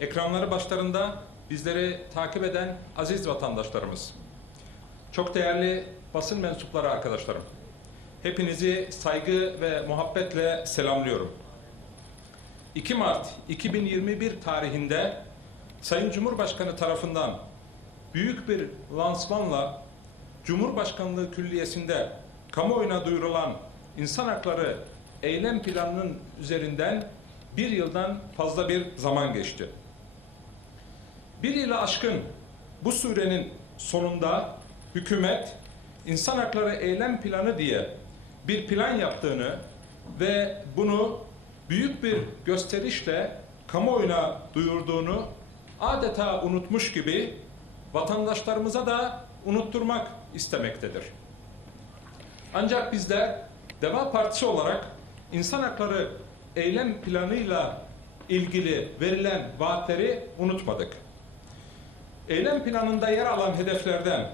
ekranları başlarında bizleri takip eden aziz vatandaşlarımız, çok değerli basın mensupları arkadaşlarım, hepinizi saygı ve muhabbetle selamlıyorum. 2 Mart 2021 tarihinde Sayın Cumhurbaşkanı tarafından büyük bir lansmanla Cumhurbaşkanlığı Külliyesi'nde kamuoyuna duyurulan insan hakları eylem planının üzerinden bir yıldan fazla bir zaman geçti. Bir yılı aşkın bu sürenin sonunda hükümet insan hakları eylem planı diye bir plan yaptığını ve bunu büyük bir gösterişle kamuoyuna duyurduğunu adeta unutmuş gibi vatandaşlarımıza da unutturmak istemektedir. Ancak bizler Deva Partisi olarak insan hakları eylem planıyla ilgili verilen vaatleri unutmadık. Eylem planında yer alan hedeflerden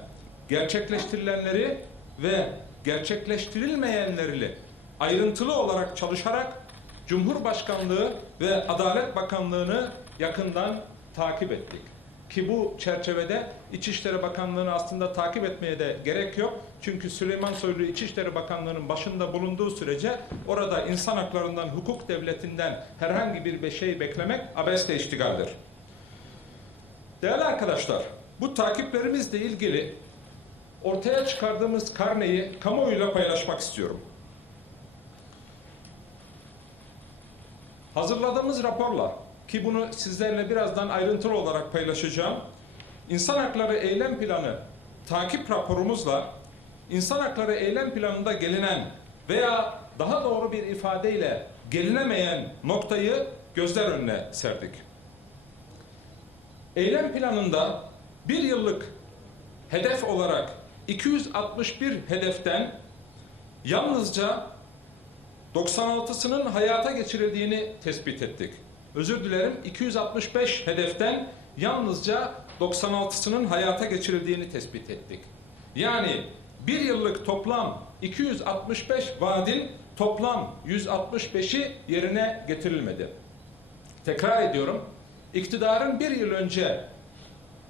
gerçekleştirilenleri ve gerçekleştirilmeyenleri ayrıntılı olarak çalışarak Cumhurbaşkanlığı ve Adalet Bakanlığı'nı yakından takip ettik. Ki bu çerçevede İçişleri Bakanlığı'nı aslında takip etmeye de gerek yok. Çünkü Süleyman Soylu İçişleri Bakanlığı'nın başında bulunduğu sürece orada insan haklarından, hukuk devletinden herhangi bir şey beklemek abesle iştigaldir. Değerli arkadaşlar, bu takiplerimizle ilgili ortaya çıkardığımız karneyi kamuoyuyla paylaşmak istiyorum. Hazırladığımız raporla ki bunu sizlerle birazdan ayrıntılı olarak paylaşacağım. İnsan Hakları Eylem Planı takip raporumuzla insan hakları eylem planında gelinen veya daha doğru bir ifadeyle gelinemeyen noktayı gözler önüne serdik. Eylem planında bir yıllık hedef olarak 261 hedeften yalnızca 96'sının hayata geçirildiğini tespit ettik. Özür dilerim 265 hedeften yalnızca 96'sının hayata geçirildiğini tespit ettik. Yani bir yıllık toplam 265 vaadin toplam 165'i yerine getirilmedi. Tekrar ediyorum. İktidarın bir yıl önce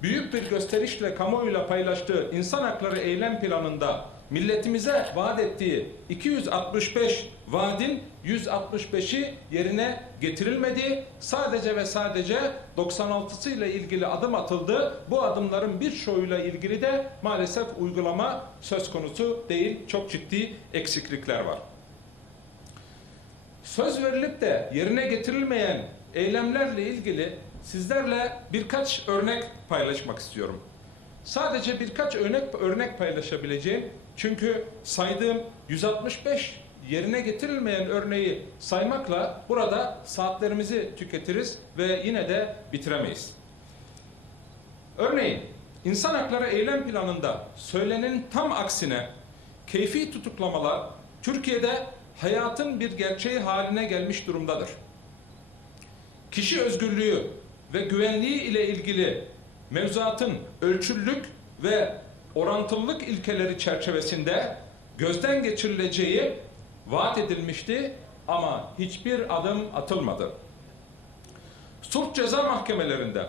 büyük bir gösterişle kamuoyuyla paylaştığı insan hakları eylem planında milletimize vaat ettiği 265 vaadin 165'i yerine getirilmedi. Sadece ve sadece 96'sı ile ilgili adım atıldı. Bu adımların birçoğuyla ilgili de maalesef uygulama söz konusu değil. Çok ciddi eksiklikler var. Söz verilip de yerine getirilmeyen eylemlerle ilgili sizlerle birkaç örnek paylaşmak istiyorum. Sadece birkaç örnek örnek paylaşabileceğim. Çünkü saydığım 165 yerine getirilmeyen örneği saymakla burada saatlerimizi tüketiriz ve yine de bitiremeyiz. Örneğin insan hakları eylem planında söylenenin tam aksine keyfi tutuklamalar Türkiye'de hayatın bir gerçeği haline gelmiş durumdadır. Kişi özgürlüğü ve güvenliği ile ilgili mevzuatın ölçüllük ve orantılılık ilkeleri çerçevesinde gözden geçirileceği vaat edilmişti ama hiçbir adım atılmadı. Sulh ceza mahkemelerinde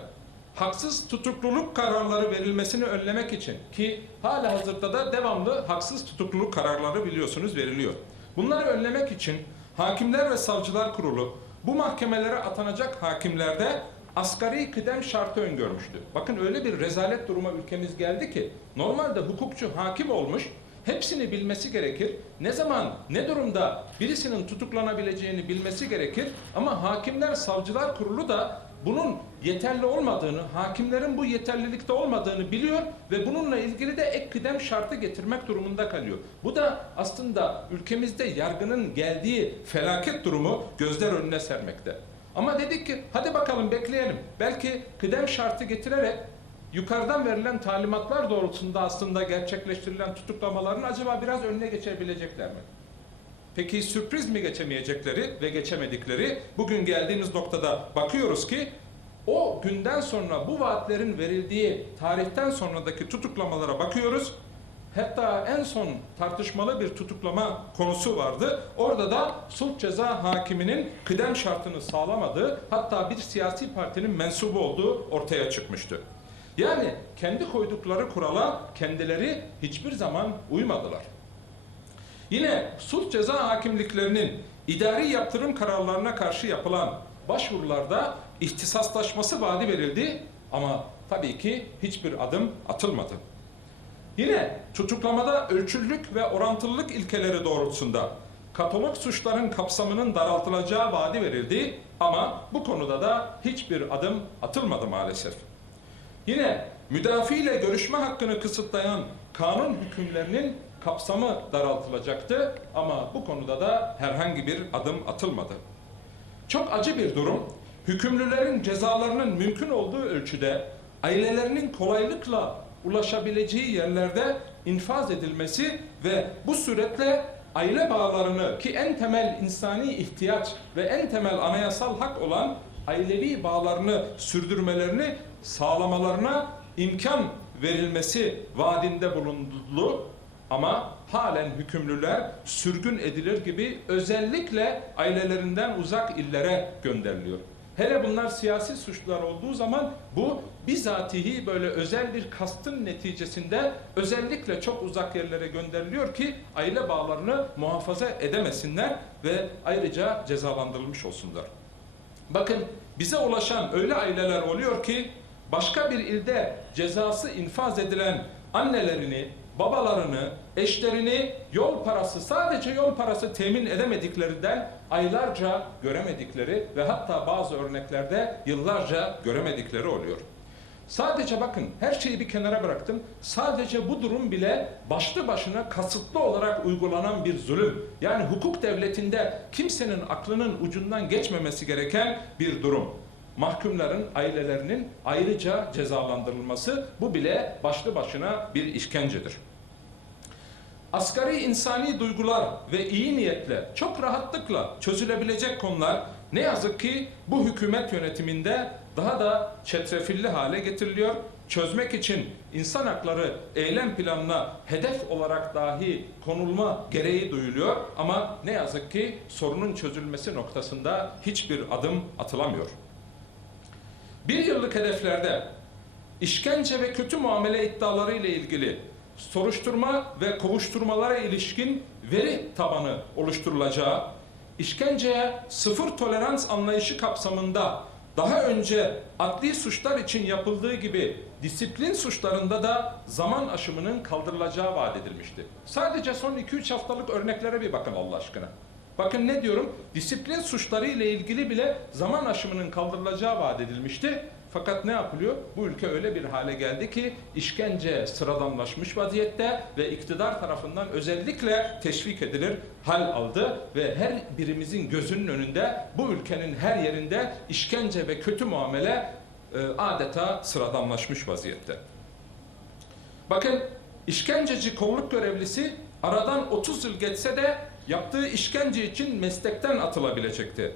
haksız tutukluluk kararları verilmesini önlemek için ki hala hazırda da devamlı haksız tutukluluk kararları biliyorsunuz veriliyor. Bunları önlemek için Hakimler ve Savcılar Kurulu bu mahkemelere atanacak hakimlerde asgari kıdem şartı öngörmüştü. Bakın öyle bir rezalet duruma ülkemiz geldi ki normalde hukukçu hakim olmuş hepsini bilmesi gerekir. Ne zaman ne durumda birisinin tutuklanabileceğini bilmesi gerekir ama hakimler savcılar kurulu da bunun yeterli olmadığını, hakimlerin bu yeterlilikte olmadığını biliyor ve bununla ilgili de ek kıdem şartı getirmek durumunda kalıyor. Bu da aslında ülkemizde yargının geldiği felaket durumu gözler önüne sermekte. Ama dedik ki hadi bakalım bekleyelim. Belki kıdem şartı getirerek yukarıdan verilen talimatlar doğrultusunda aslında gerçekleştirilen tutuklamaların acaba biraz önüne geçebilecekler mi? Peki sürpriz mi geçemeyecekleri ve geçemedikleri bugün geldiğimiz noktada bakıyoruz ki o günden sonra bu vaatlerin verildiği tarihten sonradaki tutuklamalara bakıyoruz. Hatta en son tartışmalı bir tutuklama konusu vardı. Orada da sulh ceza hakiminin kıdem şartını sağlamadığı hatta bir siyasi partinin mensubu olduğu ortaya çıkmıştı. Yani kendi koydukları kurala kendileri hiçbir zaman uymadılar. Yine sulh ceza hakimliklerinin idari yaptırım kararlarına karşı yapılan başvurularda ihtisaslaşması vaadi verildi ama tabii ki hiçbir adım atılmadı. Yine tutuklamada ölçülülük ve orantılılık ilkeleri doğrultusunda katalog suçların kapsamının daraltılacağı vaadi verildi ama bu konuda da hiçbir adım atılmadı maalesef. Yine müdafi ile görüşme hakkını kısıtlayan kanun hükümlerinin kapsamı daraltılacaktı ama bu konuda da herhangi bir adım atılmadı. Çok acı bir durum. Hükümlülerin cezalarının mümkün olduğu ölçüde ailelerinin kolaylıkla ulaşabileceği yerlerde infaz edilmesi ve bu suretle aile bağlarını ki en temel insani ihtiyaç ve en temel anayasal hak olan ailevi bağlarını sürdürmelerini sağlamalarına imkan verilmesi vaadinde bulundu ama halen hükümlüler sürgün edilir gibi özellikle ailelerinden uzak illere gönderiliyor. Hele bunlar siyasi suçlar olduğu zaman bu bizatihi böyle özel bir kastın neticesinde özellikle çok uzak yerlere gönderiliyor ki aile bağlarını muhafaza edemesinler ve ayrıca cezalandırılmış olsunlar. Bakın bize ulaşan öyle aileler oluyor ki başka bir ilde cezası infaz edilen annelerini, babalarını, eşlerini yol parası sadece yol parası temin edemediklerinden aylarca göremedikleri ve hatta bazı örneklerde yıllarca göremedikleri oluyor. Sadece bakın her şeyi bir kenara bıraktım. Sadece bu durum bile başlı başına kasıtlı olarak uygulanan bir zulüm. Yani hukuk devletinde kimsenin aklının ucundan geçmemesi gereken bir durum. Mahkumların ailelerinin ayrıca cezalandırılması bu bile başlı başına bir işkencedir. Asgari insani duygular ve iyi niyetle çok rahatlıkla çözülebilecek konular ne yazık ki bu hükümet yönetiminde daha da çetrefilli hale getiriliyor. Çözmek için insan hakları eylem planına hedef olarak dahi konulma gereği duyuluyor ama ne yazık ki sorunun çözülmesi noktasında hiçbir adım atılamıyor. Bir yıllık hedeflerde işkence ve kötü muamele iddiaları ile ilgili soruşturma ve kovuşturmalara ilişkin veri tabanı oluşturulacağı, işkenceye sıfır tolerans anlayışı kapsamında daha önce adli suçlar için yapıldığı gibi disiplin suçlarında da zaman aşımının kaldırılacağı vaat edilmişti. Sadece son 2-3 haftalık örneklere bir bakın Allah aşkına. Bakın ne diyorum? Disiplin suçları ile ilgili bile zaman aşımının kaldırılacağı vaat edilmişti. Fakat ne yapılıyor? Bu ülke öyle bir hale geldi ki işkence sıradanlaşmış vaziyette ve iktidar tarafından özellikle teşvik edilir hal aldı ve her birimizin gözünün önünde bu ülkenin her yerinde işkence ve kötü muamele e, adeta sıradanlaşmış vaziyette. Bakın işkenceci kolluk görevlisi aradan 30 yıl geçse de yaptığı işkence için meslekten atılabilecekti.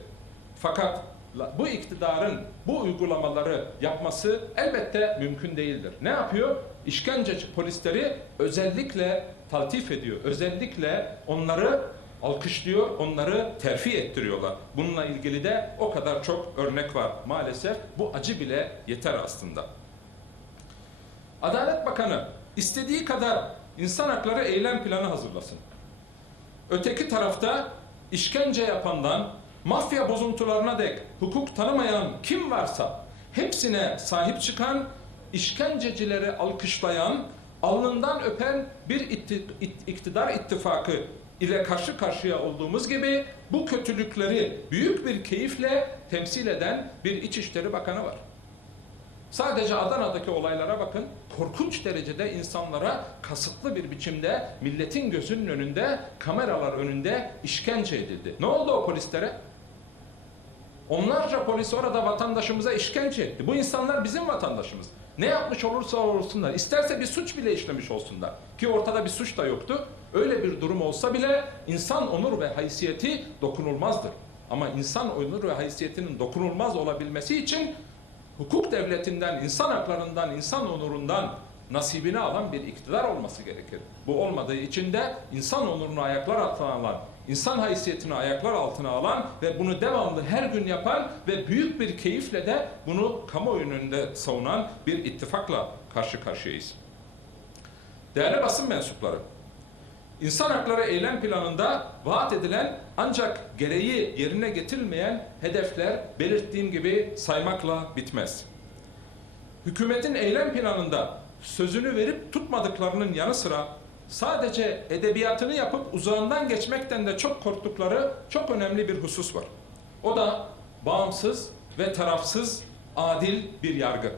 Fakat bu iktidarın bu uygulamaları yapması elbette mümkün değildir. Ne yapıyor? İşkenceci polisleri özellikle taltif ediyor. Özellikle onları alkışlıyor, onları terfi ettiriyorlar. Bununla ilgili de o kadar çok örnek var. Maalesef bu acı bile yeter aslında. Adalet Bakanı istediği kadar insan hakları eylem planı hazırlasın. Öteki tarafta işkence yapandan mafya bozuntularına dek hukuk tanımayan kim varsa hepsine sahip çıkan, işkencecileri alkışlayan, alnından öpen bir iktidar ittifakı ile karşı karşıya olduğumuz gibi bu kötülükleri büyük bir keyifle temsil eden bir İçişleri Bakanı var. Sadece Adana'daki olaylara bakın. Korkunç derecede insanlara kasıtlı bir biçimde milletin gözünün önünde, kameralar önünde işkence edildi. Ne oldu o polislere? Onlarca polis orada vatandaşımıza işkence etti. Bu insanlar bizim vatandaşımız. Ne yapmış olursa olsunlar, isterse bir suç bile işlemiş olsunlar ki ortada bir suç da yoktu. Öyle bir durum olsa bile insan onur ve haysiyeti dokunulmazdır. Ama insan onur ve haysiyetinin dokunulmaz olabilmesi için hukuk devletinden, insan haklarından, insan onurundan nasibini alan bir iktidar olması gerekir. Bu olmadığı için de insan onurunu ayaklar altına alan, insan haysiyetini ayaklar altına alan ve bunu devamlı her gün yapan ve büyük bir keyifle de bunu kamuoyunun önünde savunan bir ittifakla karşı karşıyayız. Değerli basın mensupları, İnsan hakları eylem planında vaat edilen ancak gereği yerine getirilmeyen hedefler belirttiğim gibi saymakla bitmez. Hükümetin eylem planında sözünü verip tutmadıklarının yanı sıra sadece edebiyatını yapıp uzağından geçmekten de çok korktukları çok önemli bir husus var. O da bağımsız ve tarafsız adil bir yargı.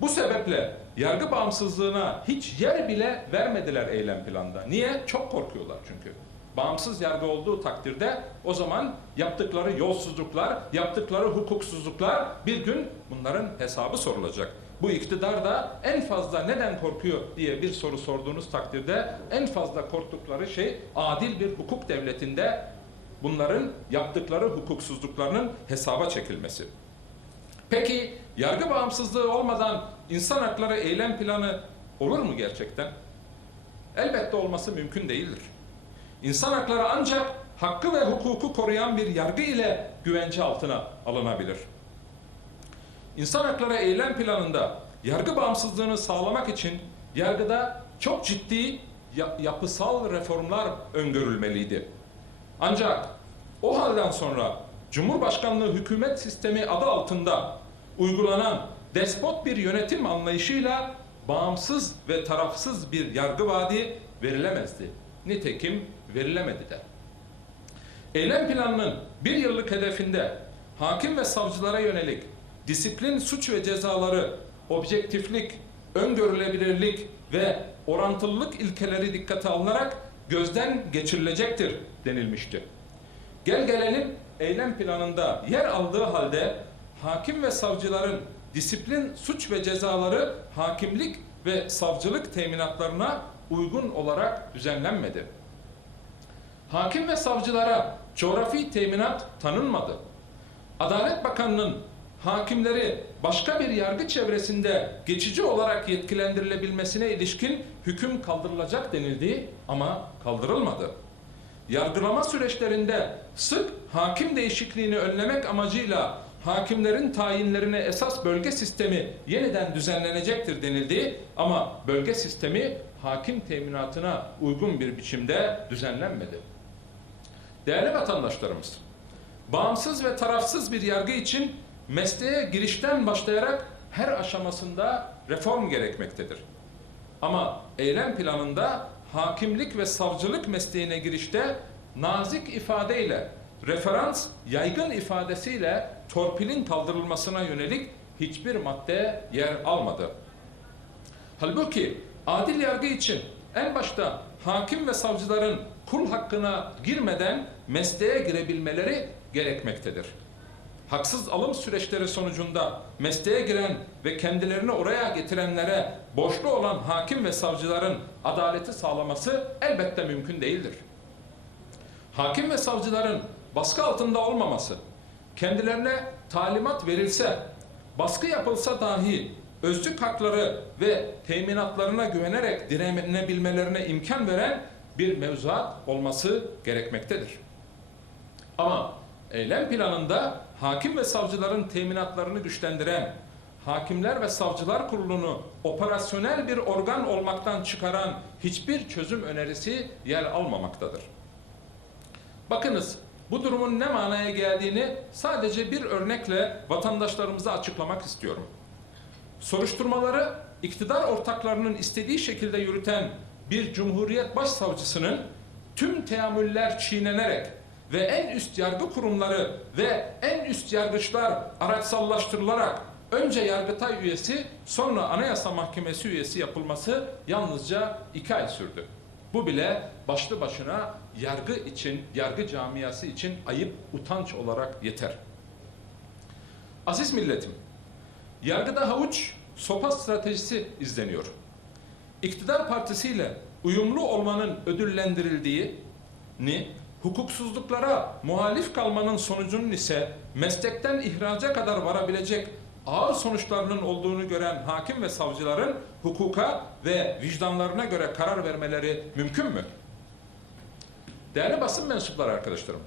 Bu sebeple yargı bağımsızlığına hiç yer bile vermediler eylem planında. Niye? Çok korkuyorlar çünkü. Bağımsız yargı olduğu takdirde o zaman yaptıkları yolsuzluklar, yaptıkları hukuksuzluklar bir gün bunların hesabı sorulacak. Bu iktidar da en fazla neden korkuyor diye bir soru sorduğunuz takdirde en fazla korktukları şey adil bir hukuk devletinde bunların yaptıkları hukuksuzluklarının hesaba çekilmesi. Peki yargı bağımsızlığı olmadan insan hakları eylem planı olur mu gerçekten? Elbette olması mümkün değildir. İnsan hakları ancak hakkı ve hukuku koruyan bir yargı ile güvence altına alınabilir. İnsan hakları eylem planında yargı bağımsızlığını sağlamak için yargıda çok ciddi ya- yapısal reformlar öngörülmeliydi. Ancak o halden sonra Cumhurbaşkanlığı hükümet sistemi adı altında uygulanan despot bir yönetim anlayışıyla bağımsız ve tarafsız bir yargı vaadi verilemezdi. Nitekim verilemedi de. Eylem planının bir yıllık hedefinde hakim ve savcılara yönelik disiplin, suç ve cezaları, objektiflik, öngörülebilirlik ve orantılılık ilkeleri dikkate alınarak gözden geçirilecektir denilmişti. Gel gelelim eylem planında yer aldığı halde hakim ve savcıların disiplin, suç ve cezaları hakimlik ve savcılık teminatlarına uygun olarak düzenlenmedi. Hakim ve savcılara coğrafi teminat tanınmadı. Adalet Bakanı'nın hakimleri başka bir yargı çevresinde geçici olarak yetkilendirilebilmesine ilişkin hüküm kaldırılacak denildi ama kaldırılmadı. Yargılama süreçlerinde sık hakim değişikliğini önlemek amacıyla hakimlerin tayinlerine esas bölge sistemi yeniden düzenlenecektir denildi ama bölge sistemi hakim teminatına uygun bir biçimde düzenlenmedi. Değerli vatandaşlarımız, bağımsız ve tarafsız bir yargı için mesleğe girişten başlayarak her aşamasında reform gerekmektedir. Ama eylem planında hakimlik ve savcılık mesleğine girişte nazik ifadeyle, referans yaygın ifadesiyle torpilin kaldırılmasına yönelik hiçbir madde yer almadı. Halbuki adil yargı için en başta hakim ve savcıların kul hakkına girmeden mesleğe girebilmeleri gerekmektedir. Haksız alım süreçleri sonucunda mesleğe giren ve kendilerini oraya getirenlere borçlu olan hakim ve savcıların adaleti sağlaması elbette mümkün değildir. Hakim ve savcıların baskı altında olmaması, kendilerine talimat verilse, baskı yapılsa dahi özlük hakları ve teminatlarına güvenerek direnebilmelerine imkan veren bir mevzuat olması gerekmektedir. Ama eylem planında hakim ve savcıların teminatlarını güçlendiren, Hakimler ve Savcılar Kurulu'nu operasyonel bir organ olmaktan çıkaran hiçbir çözüm önerisi yer almamaktadır. Bakınız bu durumun ne manaya geldiğini sadece bir örnekle vatandaşlarımıza açıklamak istiyorum. Soruşturmaları iktidar ortaklarının istediği şekilde yürüten bir Cumhuriyet Başsavcısının tüm teamüller çiğnenerek ve en üst yargı kurumları ve en üst yargıçlar araçsallaştırılarak önce Yargıtay üyesi sonra Anayasa Mahkemesi üyesi yapılması yalnızca iki ay sürdü. Bu bile başlı başına yargı için, yargı camiası için ayıp, utanç olarak yeter. Aziz milletim, yargıda havuç, sopa stratejisi izleniyor. İktidar partisiyle uyumlu olmanın ödüllendirildiğini, hukuksuzluklara muhalif kalmanın sonucunun ise meslekten ihraca kadar varabilecek ağır sonuçlarının olduğunu gören hakim ve savcıların hukuka ve vicdanlarına göre karar vermeleri mümkün mü? Değerli basın mensupları arkadaşlarım,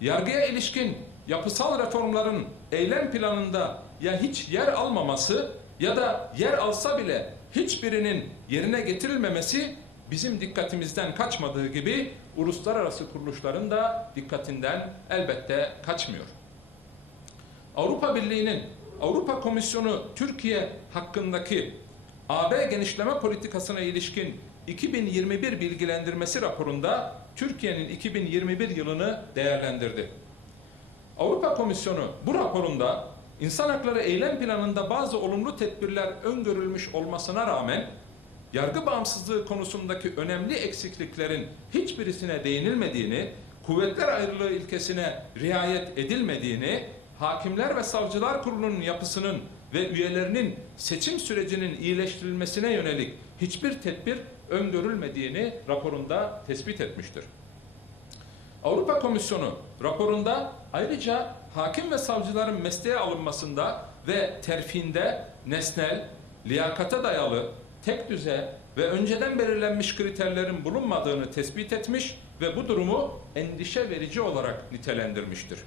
yargıya ilişkin yapısal reformların eylem planında ya hiç yer almaması ya da yer alsa bile hiçbirinin yerine getirilmemesi bizim dikkatimizden kaçmadığı gibi uluslararası kuruluşların da dikkatinden elbette kaçmıyor. Avrupa Birliği'nin Avrupa Komisyonu Türkiye hakkındaki AB genişleme politikasına ilişkin 2021 bilgilendirmesi raporunda Türkiye'nin 2021 yılını değerlendirdi. Avrupa Komisyonu bu raporunda insan hakları eylem planında bazı olumlu tedbirler öngörülmüş olmasına rağmen yargı bağımsızlığı konusundaki önemli eksikliklerin hiçbirisine değinilmediğini, kuvvetler ayrılığı ilkesine riayet edilmediğini, hakimler ve savcılar kurulunun yapısının ve üyelerinin seçim sürecinin iyileştirilmesine yönelik hiçbir tedbir öngörülmediğini raporunda tespit etmiştir. Avrupa Komisyonu raporunda ayrıca hakim ve savcıların mesleğe alınmasında ve terfinde nesnel, liyakata dayalı, tek düze ve önceden belirlenmiş kriterlerin bulunmadığını tespit etmiş ve bu durumu endişe verici olarak nitelendirmiştir.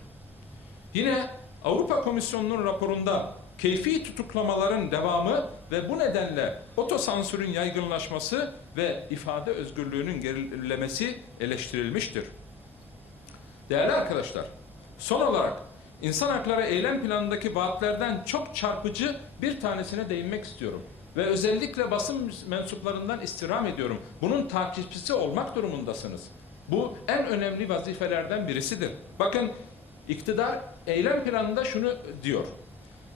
Yine Avrupa Komisyonu'nun raporunda keyfi tutuklamaların devamı ve bu nedenle otosansürün yaygınlaşması ve ifade özgürlüğünün gerilemesi eleştirilmiştir. Değerli arkadaşlar, son olarak insan hakları eylem planındaki vaatlerden çok çarpıcı bir tanesine değinmek istiyorum. Ve özellikle basın mensuplarından istirham ediyorum. Bunun takipçisi olmak durumundasınız. Bu en önemli vazifelerden birisidir. Bakın iktidar eylem planında şunu diyor.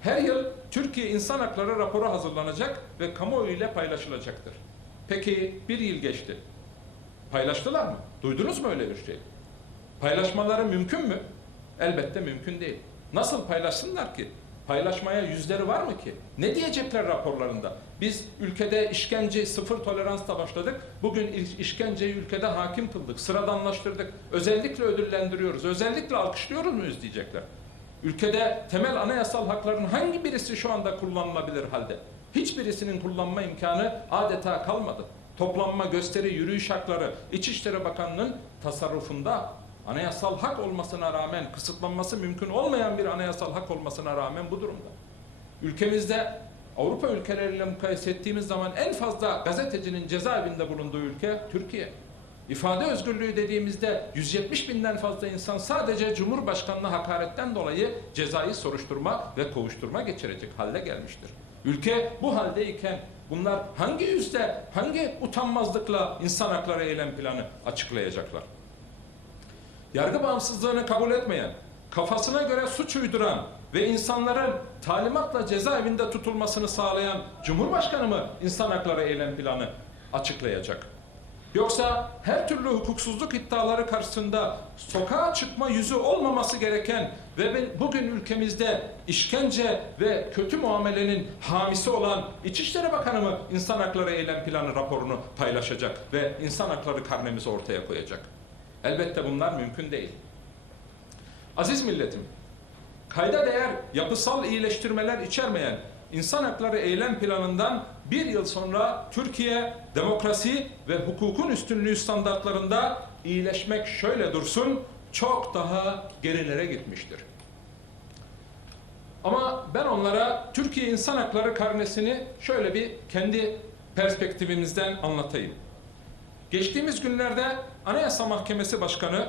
Her yıl Türkiye İnsan Hakları raporu hazırlanacak ve kamuoyu ile paylaşılacaktır. Peki bir yıl geçti. Paylaştılar mı? Duydunuz mu öyle bir şey? Paylaşmaları mümkün mü? Elbette mümkün değil. Nasıl paylaşsınlar ki? Paylaşmaya yüzleri var mı ki? Ne diyecekler raporlarında? Biz ülkede işkence sıfır toleransla başladık. Bugün iş- işkenceyi ülkede hakim kıldık. Sıradanlaştırdık. Özellikle ödüllendiriyoruz. Özellikle alkışlıyoruz muyuz diyecekler. Ülkede temel anayasal hakların hangi birisi şu anda kullanılabilir halde? Hiçbirisinin kullanma imkanı adeta kalmadı. Toplanma, gösteri, yürüyüş hakları İçişleri Bakanı'nın tasarrufunda anayasal hak olmasına rağmen kısıtlanması mümkün olmayan bir anayasal hak olmasına rağmen bu durumda. Ülkemizde Avrupa ülkeleriyle mukayese ettiğimiz zaman en fazla gazetecinin cezaevinde bulunduğu ülke Türkiye. İfade özgürlüğü dediğimizde 170 binden fazla insan sadece Cumhurbaşkanı'na hakaretten dolayı cezai soruşturma ve kovuşturma geçirecek halde gelmiştir. Ülke bu haldeyken bunlar hangi yüzde, hangi utanmazlıkla insan hakları eylem planı açıklayacaklar? Yargı bağımsızlığını kabul etmeyen, kafasına göre suç uyduran ve insanların talimatla cezaevinde tutulmasını sağlayan Cumhurbaşkanı mı insan hakları eylem planı açıklayacak? Yoksa her türlü hukuksuzluk iddiaları karşısında sokağa çıkma yüzü olmaması gereken ve bugün ülkemizde işkence ve kötü muamelenin hamisi olan İçişleri Bakanı mı insan hakları eylem planı raporunu paylaşacak ve insan hakları karnemizi ortaya koyacak? Elbette bunlar mümkün değil. Aziz milletim, kayda değer yapısal iyileştirmeler içermeyen insan hakları eylem planından bir yıl sonra Türkiye demokrasi ve hukukun üstünlüğü standartlarında iyileşmek şöyle dursun çok daha gerilere gitmiştir. Ama ben onlara Türkiye İnsan Hakları karnesini şöyle bir kendi perspektifimizden anlatayım. Geçtiğimiz günlerde Anayasa Mahkemesi Başkanı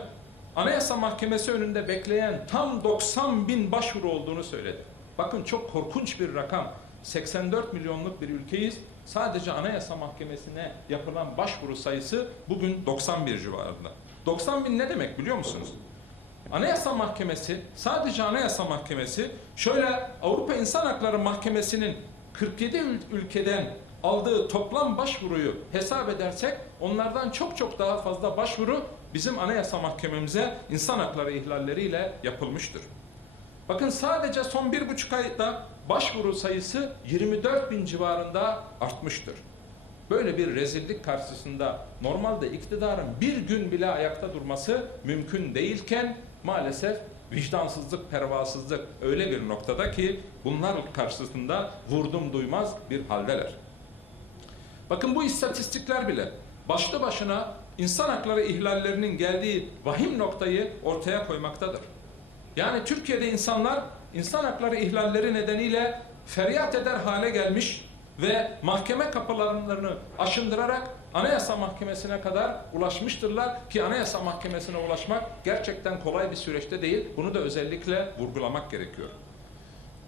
Anayasa Mahkemesi önünde bekleyen tam 90 bin başvuru olduğunu söyledi. Bakın çok korkunç bir rakam. 84 milyonluk bir ülkeyiz. Sadece Anayasa Mahkemesi'ne yapılan başvuru sayısı bugün 91 civarında. 90 bin ne demek biliyor musunuz? Anayasa Mahkemesi, sadece Anayasa Mahkemesi, şöyle Avrupa İnsan Hakları Mahkemesi'nin 47 ül- ülkeden aldığı toplam başvuruyu hesap edersek onlardan çok çok daha fazla başvuru bizim Anayasa Mahkememize insan hakları ihlalleriyle yapılmıştır. Bakın sadece son bir buçuk ayda başvuru sayısı 24 bin civarında artmıştır. Böyle bir rezillik karşısında normalde iktidarın bir gün bile ayakta durması mümkün değilken maalesef vicdansızlık, pervasızlık öyle bir noktada ki bunlar karşısında vurdum duymaz bir haldeler. Bakın bu istatistikler bile başlı başına insan hakları ihlallerinin geldiği vahim noktayı ortaya koymaktadır. Yani Türkiye'de insanlar insan hakları ihlalleri nedeniyle feryat eder hale gelmiş ve mahkeme kapılarını aşındırarak Anayasa Mahkemesi'ne kadar ulaşmıştırlar ki Anayasa Mahkemesi'ne ulaşmak gerçekten kolay bir süreçte değil. Bunu da özellikle vurgulamak gerekiyor.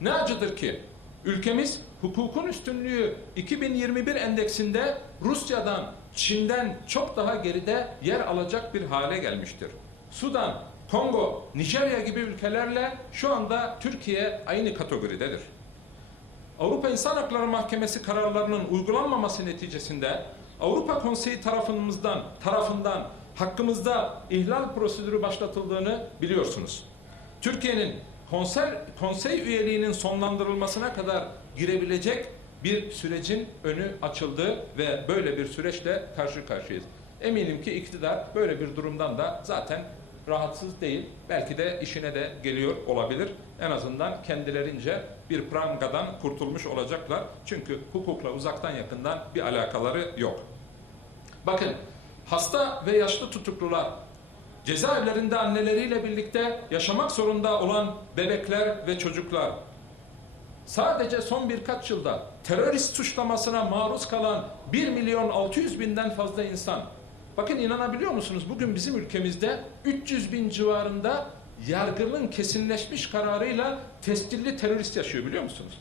Ne acıdır ki ülkemiz hukukun üstünlüğü 2021 endeksinde Rusya'dan, Çin'den çok daha geride yer alacak bir hale gelmiştir. Sudan, Kongo, Nijerya gibi ülkelerle şu anda Türkiye aynı kategoridedir. Avrupa İnsan Hakları Mahkemesi kararlarının uygulanmaması neticesinde Avrupa Konseyi tarafımızdan tarafından hakkımızda ihlal prosedürü başlatıldığını biliyorsunuz. Türkiye'nin konser, konsey üyeliğinin sonlandırılmasına kadar girebilecek bir sürecin önü açıldı ve böyle bir süreçle karşı karşıyayız. Eminim ki iktidar böyle bir durumdan da zaten rahatsız değil. Belki de işine de geliyor olabilir. En azından kendilerince bir prangadan kurtulmuş olacaklar. Çünkü hukukla uzaktan yakından bir alakaları yok. Bakın hasta ve yaşlı tutuklular, cezaevlerinde anneleriyle birlikte yaşamak zorunda olan bebekler ve çocuklar, sadece son birkaç yılda terörist suçlamasına maruz kalan 1 milyon 600 binden fazla insan. Bakın inanabiliyor musunuz? Bugün bizim ülkemizde 300 bin civarında yargının kesinleşmiş kararıyla tescilli terörist yaşıyor biliyor musunuz?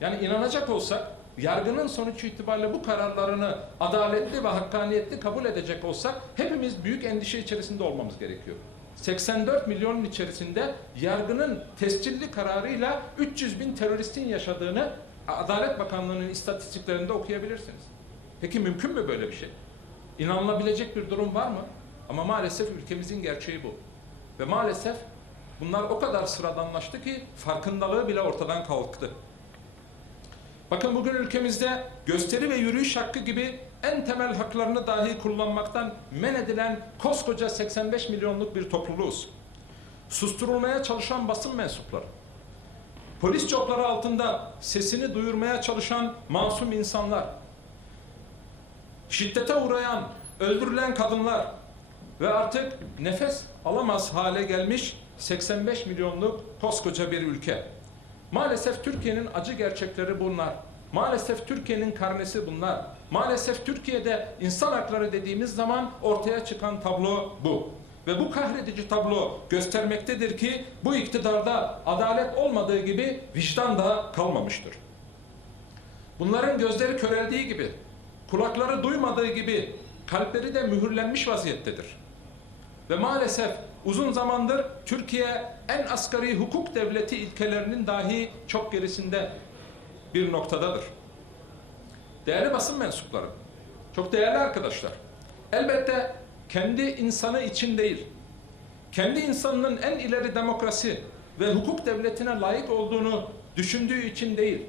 Yani inanacak olsak yargının sonuç itibariyle bu kararlarını adaletli ve hakkaniyetli kabul edecek olsak hepimiz büyük endişe içerisinde olmamız gerekiyor. 84 milyonun içerisinde yargının tescilli kararıyla 300 bin teröristin yaşadığını Adalet Bakanlığı'nın istatistiklerinde okuyabilirsiniz. Peki mümkün mü böyle bir şey? İnanılabilecek bir durum var mı? Ama maalesef ülkemizin gerçeği bu. Ve maalesef bunlar o kadar sıradanlaştı ki farkındalığı bile ortadan kalktı. Bakın bugün ülkemizde gösteri ve yürüyüş hakkı gibi en temel haklarını dahi kullanmaktan men edilen koskoca 85 milyonluk bir topluluğuz. Susturulmaya çalışan basın mensupları, polis çokları altında sesini duyurmaya çalışan masum insanlar, şiddete uğrayan, öldürülen kadınlar ve artık nefes alamaz hale gelmiş 85 milyonluk koskoca bir ülke. Maalesef Türkiye'nin acı gerçekleri bunlar. Maalesef Türkiye'nin karnesi bunlar. Maalesef Türkiye'de insan hakları dediğimiz zaman ortaya çıkan tablo bu. Ve bu kahredici tablo göstermektedir ki bu iktidarda adalet olmadığı gibi vicdan da kalmamıştır. Bunların gözleri köreldiği gibi, kulakları duymadığı gibi kalpleri de mühürlenmiş vaziyettedir. Ve maalesef uzun zamandır Türkiye en asgari hukuk devleti ilkelerinin dahi çok gerisinde bir noktadadır. Değerli basın mensupları, çok değerli arkadaşlar, elbette kendi insanı için değil, kendi insanının en ileri demokrasi ve hukuk devletine layık olduğunu düşündüğü için değil,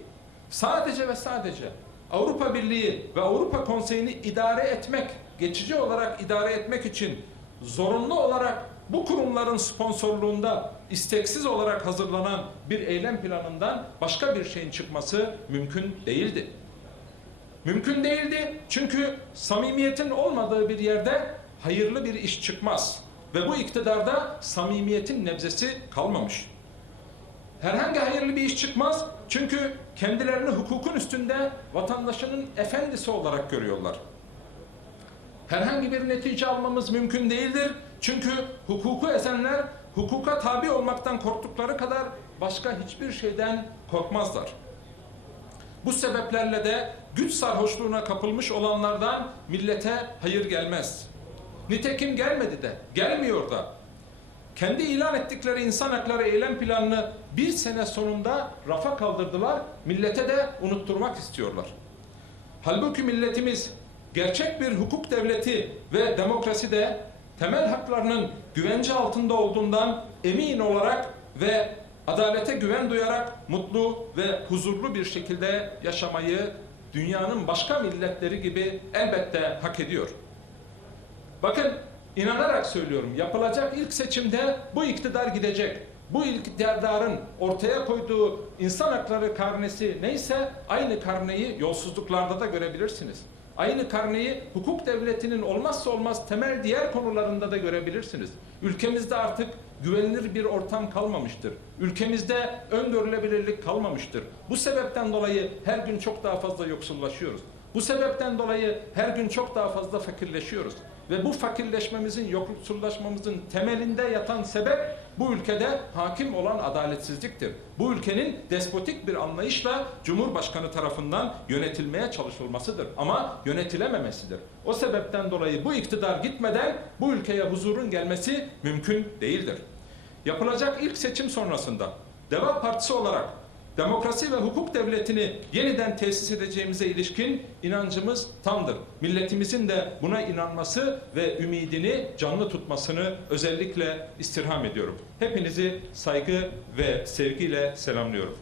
sadece ve sadece Avrupa Birliği ve Avrupa Konseyi'ni idare etmek, geçici olarak idare etmek için zorunlu olarak bu kurumların sponsorluğunda isteksiz olarak hazırlanan bir eylem planından başka bir şeyin çıkması mümkün değildi. Mümkün değildi çünkü samimiyetin olmadığı bir yerde hayırlı bir iş çıkmaz. Ve bu iktidarda samimiyetin nebzesi kalmamış. Herhangi hayırlı bir iş çıkmaz çünkü kendilerini hukukun üstünde vatandaşının efendisi olarak görüyorlar. Herhangi bir netice almamız mümkün değildir. Çünkü hukuku ezenler hukuka tabi olmaktan korktukları kadar başka hiçbir şeyden korkmazlar. Bu sebeplerle de güç sarhoşluğuna kapılmış olanlardan millete hayır gelmez. Nitekim gelmedi de, gelmiyor da. Kendi ilan ettikleri insan hakları eylem planını bir sene sonunda rafa kaldırdılar, millete de unutturmak istiyorlar. Halbuki milletimiz gerçek bir hukuk devleti ve demokrasi de temel haklarının güvence altında olduğundan emin olarak ve adalete güven duyarak mutlu ve huzurlu bir şekilde yaşamayı dünyanın başka milletleri gibi elbette hak ediyor. Bakın inanarak söylüyorum yapılacak ilk seçimde bu iktidar gidecek. Bu iktidarın ortaya koyduğu insan hakları karnesi neyse aynı karneyi yolsuzluklarda da görebilirsiniz. Aynı karneyi hukuk devletinin olmazsa olmaz temel diğer konularında da görebilirsiniz. Ülkemizde artık güvenilir bir ortam kalmamıştır. Ülkemizde öngörülebilirlik kalmamıştır. Bu sebepten dolayı her gün çok daha fazla yoksullaşıyoruz. Bu sebepten dolayı her gün çok daha fazla fakirleşiyoruz. Ve bu fakirleşmemizin, yoksullaşmamızın temelinde yatan sebep bu ülkede hakim olan adaletsizliktir. Bu ülkenin despotik bir anlayışla Cumhurbaşkanı tarafından yönetilmeye çalışılmasıdır. Ama yönetilememesidir. O sebepten dolayı bu iktidar gitmeden bu ülkeye huzurun gelmesi mümkün değildir. Yapılacak ilk seçim sonrasında Deva Partisi olarak demokrasi ve hukuk devletini yeniden tesis edeceğimize ilişkin inancımız tamdır. Milletimizin de buna inanması ve ümidini canlı tutmasını özellikle istirham ediyorum. Hepinizi saygı ve sevgiyle selamlıyorum.